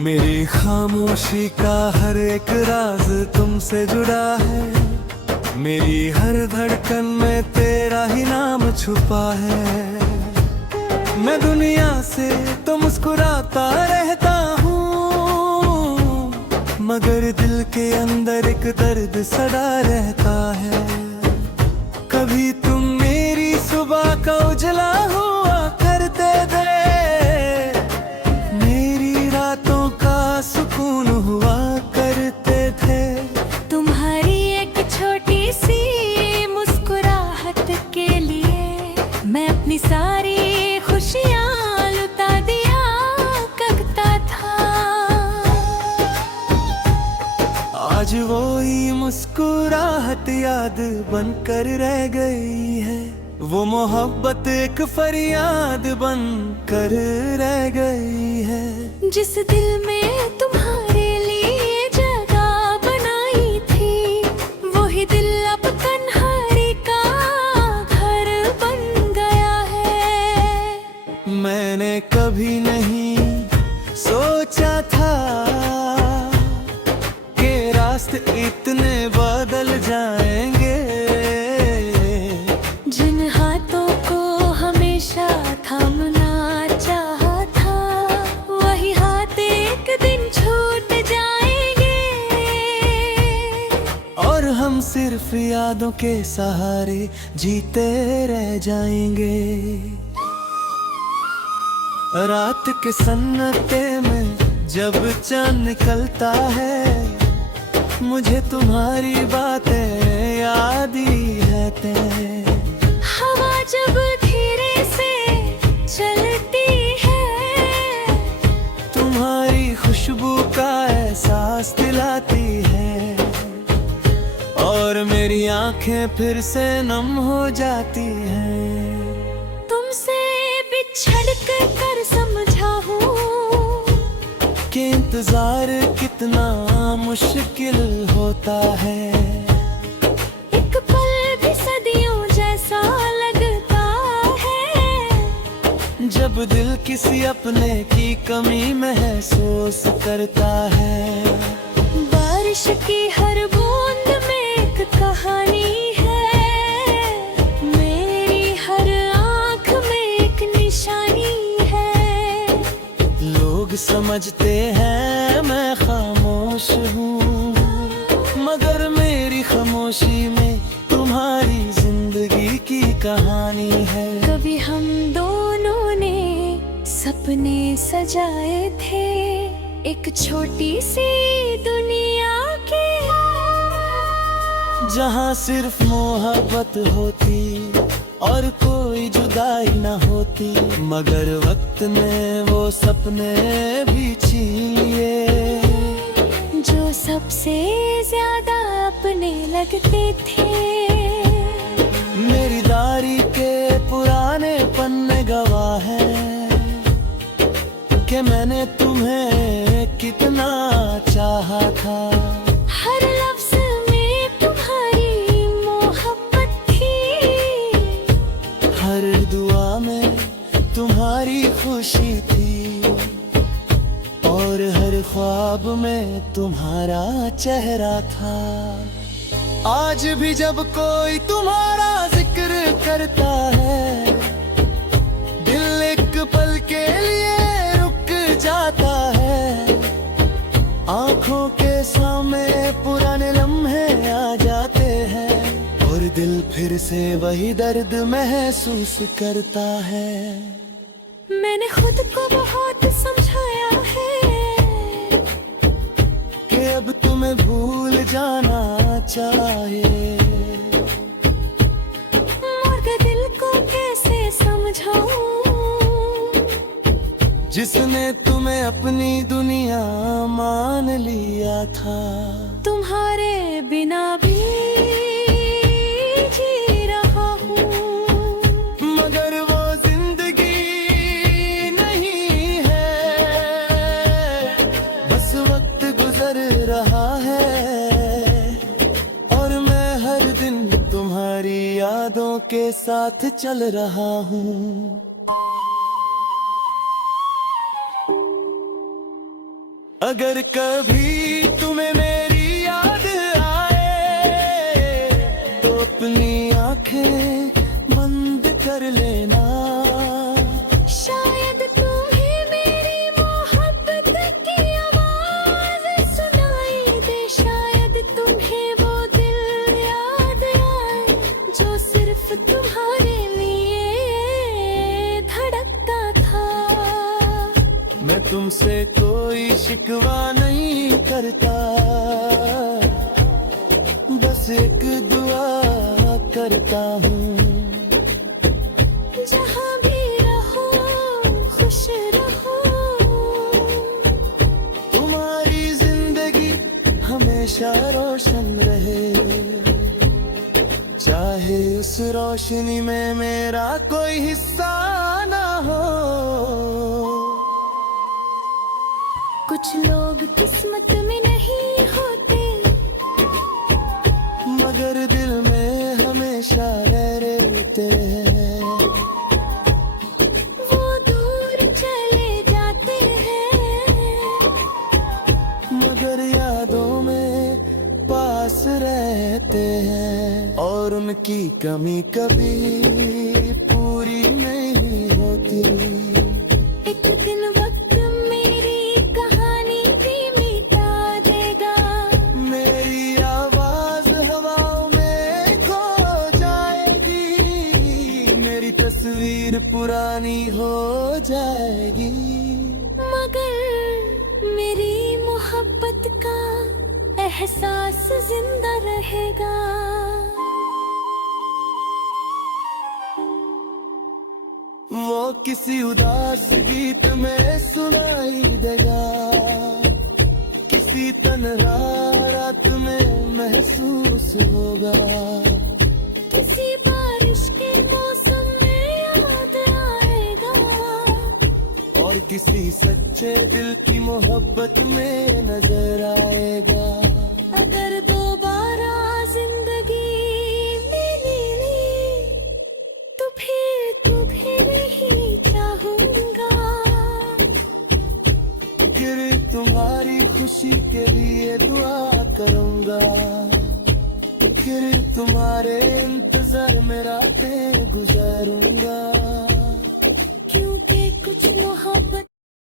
मेरी खामोशी का हर एक राज तुमसे जुड़ा है। मेरी हर धड़कन में तेरा ही नाम छुपा है। मैं दुनिया से तो मुस्कुराता रहता हूँ, मगर दिल के अंदर एक दर्द सड़ा रहता है। कभी तुम मेरी सुबह का उजला हुआ करते थे, मेरी रातों का सुकून हुआ करते थे। तुम्हारी एक छोटी सी मुस्कुराहट के लिए मैं अपनी सारी खुशियाँ लुटा दिया करता था। आज वो ही मुस्कुराहट याद बनकर रह गई है। वो मोहब्बत एक फरियाद बनकर रह गई है। जिस दिल में तुम्हारे लिए जगह बनाई थी, वही दिल अब तन्हाई का घर बन गया है। मैंने कभी नहीं सोचा था कि रास्ते इतने बदल जाएंगे। जिन हाथों को हमेशा थामना चाहा था, वही हाथ एक दिन छूट जाएंगे। और हम सिर्फ यादों के सहारे जीते रह जाएंगे। रात के सन्नाटे में जब चांद निकलता है, मुझे तुम्हारी बातें याद ही रहते हैं। हवा जब धीरे से चलती है, तुम्हारी खुशबू का एहसास दिलाती है, और मेरी आंखें फिर से नम हो जाती हैं। तुमसे बिछड़ कर समझा हूँ कि इंतजार कितना मुश्किल होता है। एक पल भी सदियों जैसा लगता है, जब दिल किसी अपने की कमी महसूस करता है। बारिश की हर बूंद में एक कहानी है, मेरी हर आँख में एक निशानी है। लोग समझते हैं मैं खामोश हूँ, मगर मेरी खामोशी में तुम्हारी जिंदगी की कहानी है। कभी हम दोनों ने सपने सजाए थे, एक छोटी सी दुनिया के, जहाँ सिर्फ मोहब्बत होती और कोई जुदाई न होती। मगर वक्त ने वो सपने भी छीन लिए, जो सबसे ज्यादा अपने लगते थे। मेरी दारी के पुराने पन्ने गवाह हैं कि मैंने तुम्हें कितना चाहा था। हर लफ्ज में तुम्हारी मोहब्बत थी, हर दुआ में तुम्हारी खुशी थी, और हर ख्वाब में तुम्हारा चेहरा था। आज भी जब कोई तुम्हारा जिक्र करता है, दिल एक पल के लिए रुक जाता है। आंखों के सामने पुराने लम्हे आ जाते हैं, और दिल फिर से वही दर्द महसूस करता है। मैंने खुद को बहुत समझाया है कि अब तुम्हें भूल जाना चाहिए। मगर दिल को कैसे समझाऊं, जिसने तुम्हें अपनी दुनिया मान लिया था। तुम्हारे बिना भी जी रहा हूँ, मगर वो जिंदगी नहीं है, बस वक्त गुजर रहा है, और मैं हर दिन तुम्हारी यादों के साथ चल रहा हूँ। अगर कभी तुम्हें मेरी याद आए तो अपनी आंखें बंद कर लेना। शायद तुम्हें मेरी मोहब्बत की आवाज सुनाई दे, शायद तुम्हें वो दिल याद आए जो सिर्फ तुम्हारे लिए धड़कता था। मैं तुमसे कोई शिकवा नहीं करता, बस एक दुआ करता हूँ। जहाँ भी रहो खुश रहो, तुम्हारी जिंदगी हमेशा रोशन रहे, चाहे उस रोशनी में मेरा कोई हिस्सा ना हो। कुछ लोग किस्मत में नहीं होते, मगर दिल में हमेशा रहते हैं। वो दूर चले जाते हैं, मगर यादों में पास रहते हैं। और उनकी कमी कभी पूरी नहीं होती। एक दिन वक्त मेरी कहानी भी मिटा देगा। मेरी आवाज हवाओं में खो जाएगी, मेरी तस्वीर पुरानी हो जाएगी। मगर मेरी मोहब्बत का एहसास जिंदा रहेगा। वो किसी उदास गीत में सुनाई देगा, किसी तन्हा रात में महसूस होगा। किसी बारिश के मौसम में याद आएगा, और किसी सच्चे दिल की मोहब्बत में नजर आएगा। अगर दोबारा जिंदगी मिली तो फिर तुम्हें नहीं चाहूंगा। फिर तुम्हारी खुशी के लिए दुआ करूंगा, फिर तुम्हारे इंतजार में रातें गुजारूंगा। क्योंकि कुछ मोहब्बत